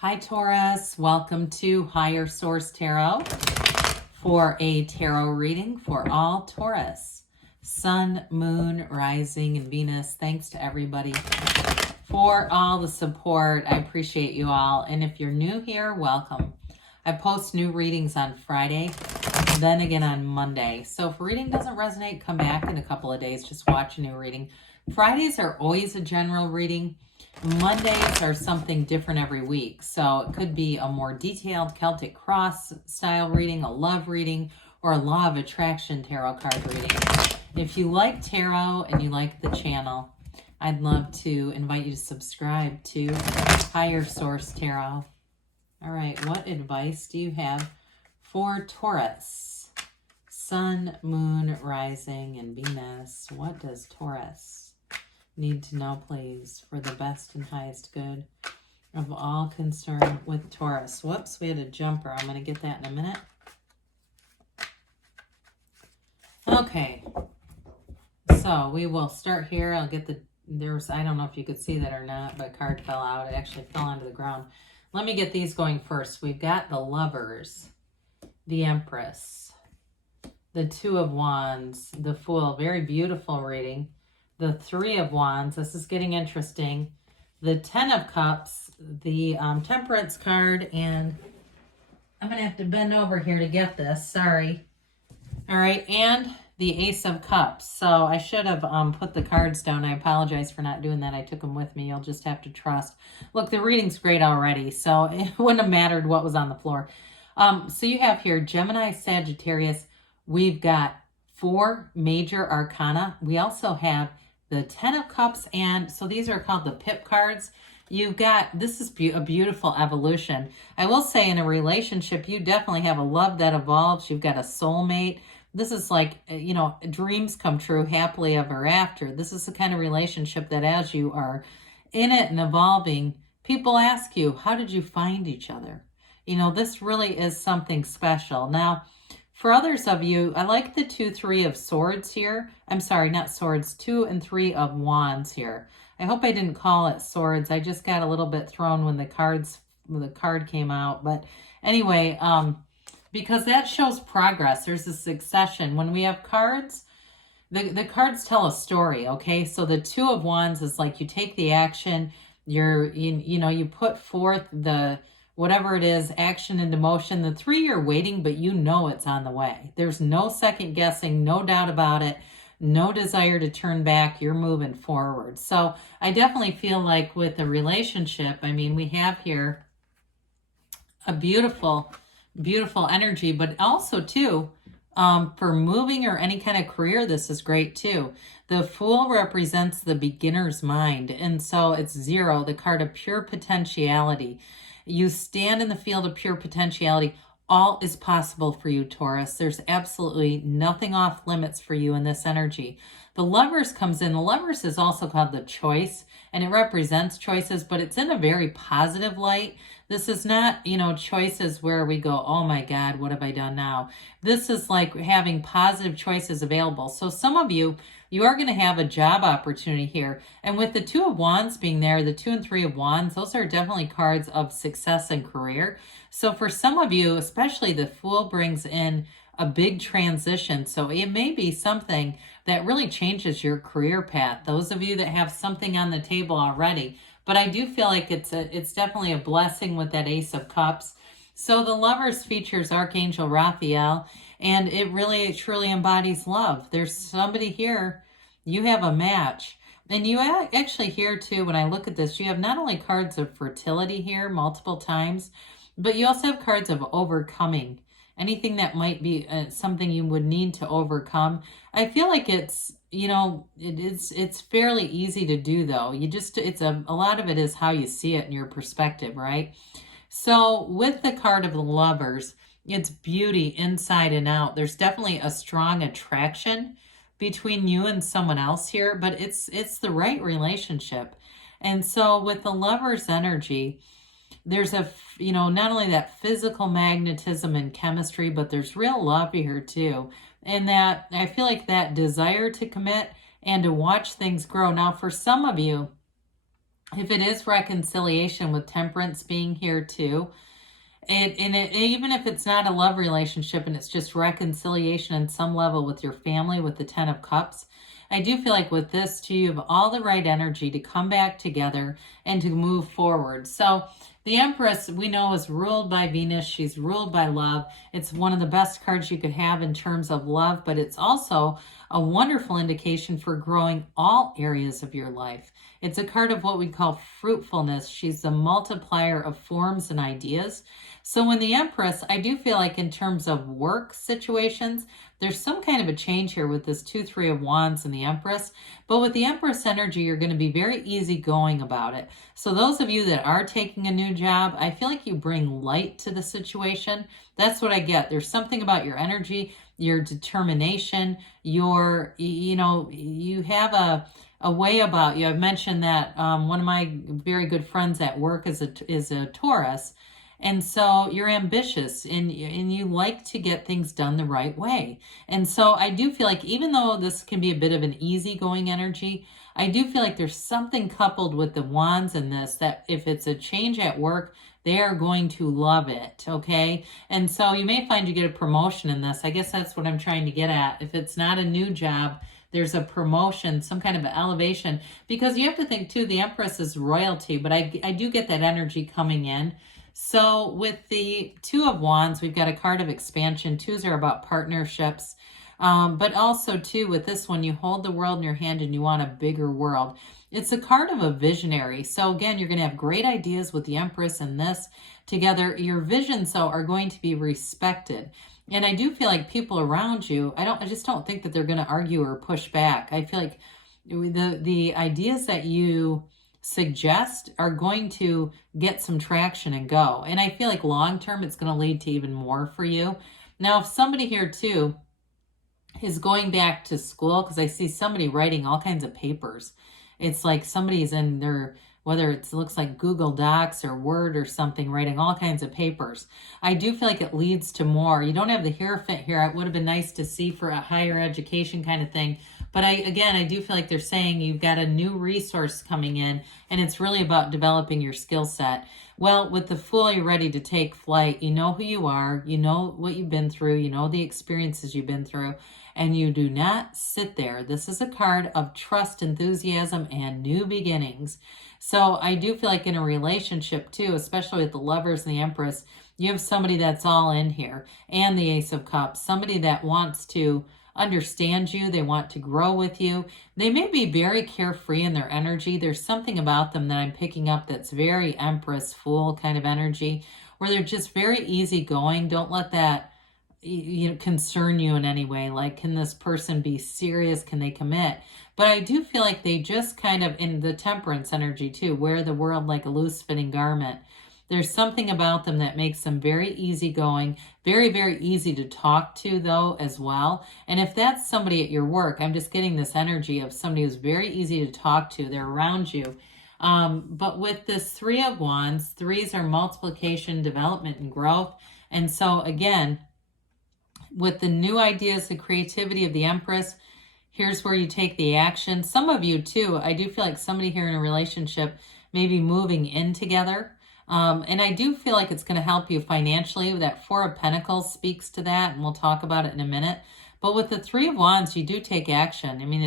Hi Taurus, welcome to Higher Source Tarot for a tarot reading for all Taurus. Sun, Moon, Rising, and Venus. Thanks to everybody for all the support. I appreciate you all. And if you're new here, welcome. I post new readings on Friday, then again on Monday. So if a reading doesn't resonate, come back in a couple of days. Just watch a new reading. Fridays are always a general reading. Mondays are something different every week. So it could be a more detailed Celtic Cross style reading, a love reading, or a Law of Attraction tarot card reading. If you like tarot and you like the channel, I'd love to invite you to subscribe to Higher Source Tarot. All right, what advice do you have for Taurus? Sun, Moon, Rising, and Venus. What does Taurus need to know, please, for the best and highest good of all concerned with Taurus? Whoops, we had a jumper. I'm going to get that in a minute. Okay, so we will start here. I'll get I don't know if you could see that or not, but a card fell out. It actually fell onto the ground. Let me get these going first. We've got the Lovers, the Empress, the Two of Wands, the Fool. Very beautiful reading. The Three of Wands. This is getting interesting. The Ten of Cups, the Temperance card, and I'm going to have to bend over here to get this. Sorry. All right, and the Ace of Cups. So I should have put the cards down. I apologize for not doing that. I took them with me. You'll just have to trust. Look, the reading's great already, so it wouldn't have mattered what was on the floor. So you have here Gemini, Sagittarius. We've got 4 major arcana. We also have the 10 of Cups, and so these are called the pip cards. You've got, this is a beautiful evolution. I will say in a relationship, you definitely have a love that evolves. You've got a soulmate. This is like, you know, dreams come true, happily ever after. This is the kind of relationship that as you are in it and evolving, people ask you, how did you find each other? You know, this really is something special. Now, for others of you, I like the 2, 3 of swords here. I'm sorry, not swords, 2 and 3 of wands here. I hope I didn't call it swords. I just got a little bit thrown when the card came out. But anyway, because that shows progress. There's a succession. When we have cards, the cards tell a story, okay? So the 2 of wands is like you take the action, you put forth the whatever it is, action into motion. The 3 you're waiting, but you know it's on the way. There's no second guessing, no doubt about it, no desire to turn back. You're moving forward. So I definitely feel like with a relationship, I mean, we have here a beautiful, beautiful energy, but also too, for moving or any kind of career, this is great too. The Fool represents the beginner's mind, and so it's 0, the card of pure potentiality. You stand in the field of pure potentiality. All is possible for you, Taurus. There's absolutely nothing off limits for you in this energy. The Lovers comes in. The Lovers is also called the Choice, and it represents choices, but it's in a very positive light. This is not, choices where we go, oh my God, what have I done now? This is like having positive choices available. So some of you are going to have a job opportunity here. And with the 2 of Wands being there, the 2 and 3 of Wands, those are definitely cards of success and career. So for some of you, especially the Fool brings in a big transition. So it may be something that really changes your career path. Those of you that have something on the table already. But I do feel like it's definitely a blessing with that Ace of Cups. So the Lovers features Archangel Raphael, and it really truly embodies love. There's somebody here, you have a match. And you actually here too, when I look at this, you have not only cards of fertility here multiple times, but you also have cards of overcoming. Anything that might be something you would need to overcome. I feel like it's, it's fairly easy to do though. A lot of it is how you see it in your perspective, right? So with the card of the Lovers, it's beauty inside and out. There's definitely a strong attraction between you and someone else here, but it's the right relationship. And so with the Lovers energy, there's not only that physical magnetism and chemistry, but there's real love here too. And that I feel like that desire to commit and to watch things grow. Now, for some of you, If it is reconciliation with Temperance being here too, even if it's not a love relationship and it's just reconciliation on some level with your family with the Ten of Cups, I do feel like with this too, you have all the right energy to come back together and to move forward. So the Empress, we know, is ruled by Venus. She's ruled by love. It's one of the best cards you could have in terms of love, but it's also a wonderful indication for growing all areas of your life. It's a card of what we call fruitfulness. She's the multiplier of forms and ideas. So when the Empress, I do feel like in terms of work situations, there's some kind of a change here with this 2, 3 of Wands and the Empress. But with the Empress energy, you're going to be very easygoing about it. So those of you that are taking a new job, I feel like you bring light to the situation. That's what I get. There's something about your energy, your determination, you have a way about you. I've mentioned that one of my very good friends at work is a Taurus. And so you're ambitious and you like to get things done the right way. And so I do feel like even though this can be a bit of an easygoing energy, I do feel like there's something coupled with the Wands in this that if it's a change at work, they are going to love it, okay? And so you may find you get a promotion in this. I guess that's what I'm trying to get at. If it's not a new job, there's a promotion, some kind of an elevation. Because you have to think too, the Empress is royalty, but I do get that energy coming in. So with the 2 of Wands, we've got a card of expansion. 2s are about partnerships. But also too, with this one, you hold the world in your hand and you want a bigger world. It's a card of a visionary. So again, you're going to have great ideas with the Empress and this together. Your visions, though, are going to be respected. And I do feel like people around you, I just don't think that they're going to argue or push back. I feel like the ideas that you suggest are going to get some traction and go. And I feel like long term, it's going to lead to even more for you. Now, if somebody here too is going back to school, because I see somebody writing all kinds of papers. It's like somebody's in their, whether it looks like Google Docs or Word or something, writing all kinds of papers. I do feel like it leads to more. You don't have the Hierophant here. It would have been nice to see for a higher education kind of thing. But I do feel like they're saying you've got a new resource coming in, and it's really about developing your skill set. Well, with the Fool, you're ready to take flight. You know who you are. You know what you've been through. You know the experiences you've been through. And you do not sit there. This is a card of trust, enthusiasm, and new beginnings. So I do feel like in a relationship too, especially with the Lovers and the Empress, you have somebody that's all in here. And the Ace of Cups. Somebody that wants to understand you. They want to grow with you. They may be very carefree in their energy. There's something about them that I'm picking up that's very Empress, Fool kind of energy, where they're just very easygoing. Don't let that concern you in any way. Like, can this person be serious? Can they commit? But I do feel like they just kind of, in the Temperance energy too, wear the world like a loose fitting garment. There's something about them that makes them very easygoing, very, very easy to talk to though as well. And if that's somebody at your work, I'm just getting this energy of somebody who's very easy to talk to. They're around you. But with this 3 of Wands, 3s are multiplication, development, and growth. And so again, with the new ideas, the creativity of the Empress, here's where you take the action. Some of you too, I do feel like somebody here in a relationship may be moving in together. And I do feel like it's going to help you financially. That 4 of Pentacles speaks to that, and we'll talk about it in a minute. But with the 3 of Wands, you do take action. I mean,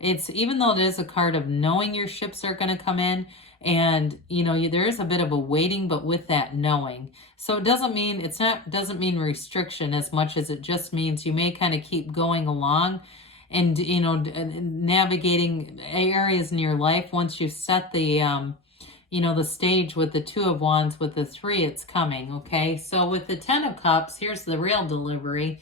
it's even though it is a card of knowing your ships are going to come in, and there is a bit of a waiting, but with that knowing. So it doesn't mean restriction as much as it just means you may kind of keep going along and navigating areas in your life. Once you set the the stage with the 2 of Wands, with the 3, it's coming, okay? So with the 10 of Cups, here's the real delivery.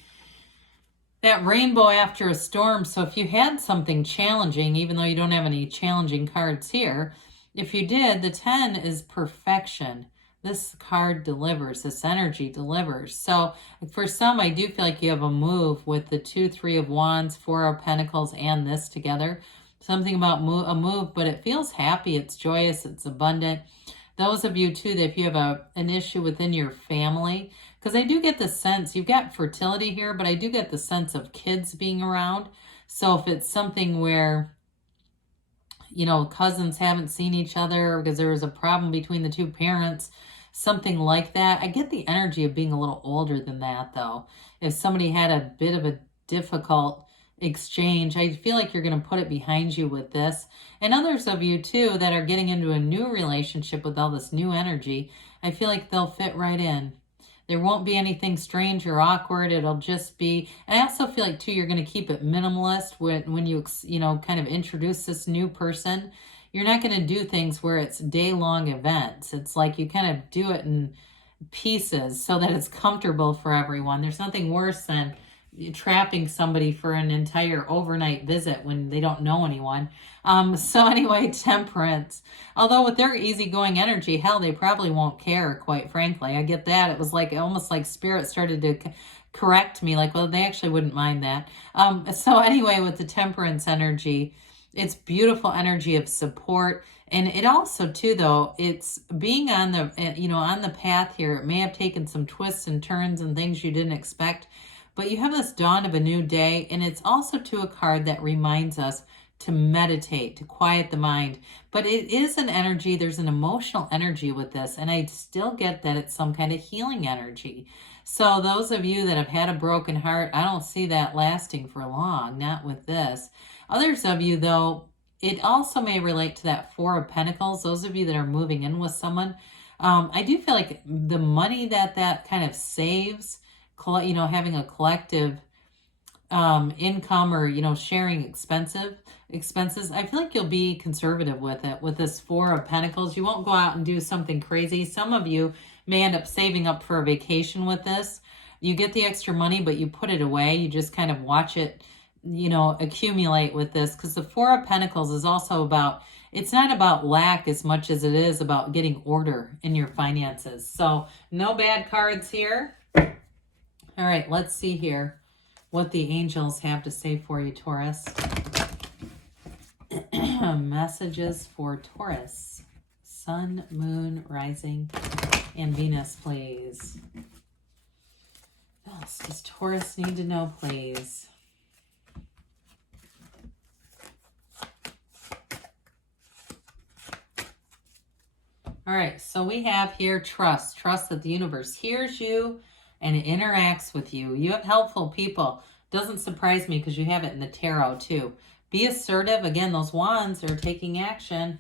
That rainbow after a storm. So if you had something challenging, even though you don't have any challenging cards here, if you did, the 10 is perfection. This card delivers. This energy delivers. So for some, I do feel like you have a move with the 2, 3 of Wands, 4 of Pentacles, and this together. Something about a move, but it feels happy. It's joyous. It's abundant. Those of you too, that if you have an issue within your family, because I do get the sense, you've got fertility here, but I do get the sense of kids being around. So if it's something where you know, cousins haven't seen each other because there was a problem between the two parents, something like that. I get the energy of being a little older than that, though. If somebody had a bit of a difficult exchange, I feel like you're going to put it behind you with this. And others of you, too, that are getting into a new relationship with all this new energy, I feel like they'll fit right in. There won't be anything strange or awkward. It'll just be, and I also feel like too, you're going to keep it minimalist when you, you know, kind of introduce this new person. You're not going to do things where it's day-long events. It's like you kind of do it in pieces so that it's comfortable for everyone. There's nothing worse than trapping somebody for an entire overnight visit when they don't know anyone. So anyway, Temperance. Although with their easygoing energy, hell, they probably won't care, quite frankly. I get that. It was like almost like Spirit started to correct me, like, well, they actually wouldn't mind that. So anyway, with the Temperance energy, it's beautiful energy of support. And it also, too, though, it's being on the, you know, on the path here. It may have taken some twists and turns and things you didn't expect, but you have this dawn of a new day. And it's also, too, a card that reminds us to meditate, to quiet the mind. But it is an energy, there's an emotional energy with this. And I still get that it's some kind of healing energy. So those of you that have had a broken heart, I don't see that lasting for long, not with this. Others of you, though, it also may relate to that Four of Pentacles. Those of you that are moving in with someone, I do feel like the money that kind of saves, you know, having a collective income or, you know, sharing expenses, I feel like you'll be conservative with it. With this Four of Pentacles, you won't go out and do something crazy. Some of you may end up saving up for a vacation with this. You get the extra money, but you put it away. You just kind of watch it, you know, accumulate with this, because the Four of Pentacles is also about, it's not about lack as much as it is about getting order in your finances. So no bad cards here. All right, let's see here what the angels have to say for you, Taurus. Messages for Taurus. Sun, Moon, Rising, and Venus, please. What else does Taurus need to know, please? All right, so we have here trust. Trust that the universe hears you and it interacts with you. You have helpful people. Doesn't surprise me because you have it in the tarot too. Be assertive. Again, those wands are taking action.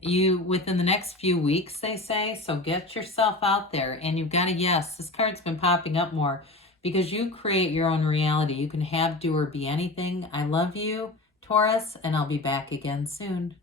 You within the next few weeks, they say. So get yourself out there. And you've got a yes. This card's been popping up more because you create your own reality. You can have, do, or be anything. I love you, Taurus, and I'll be back again soon.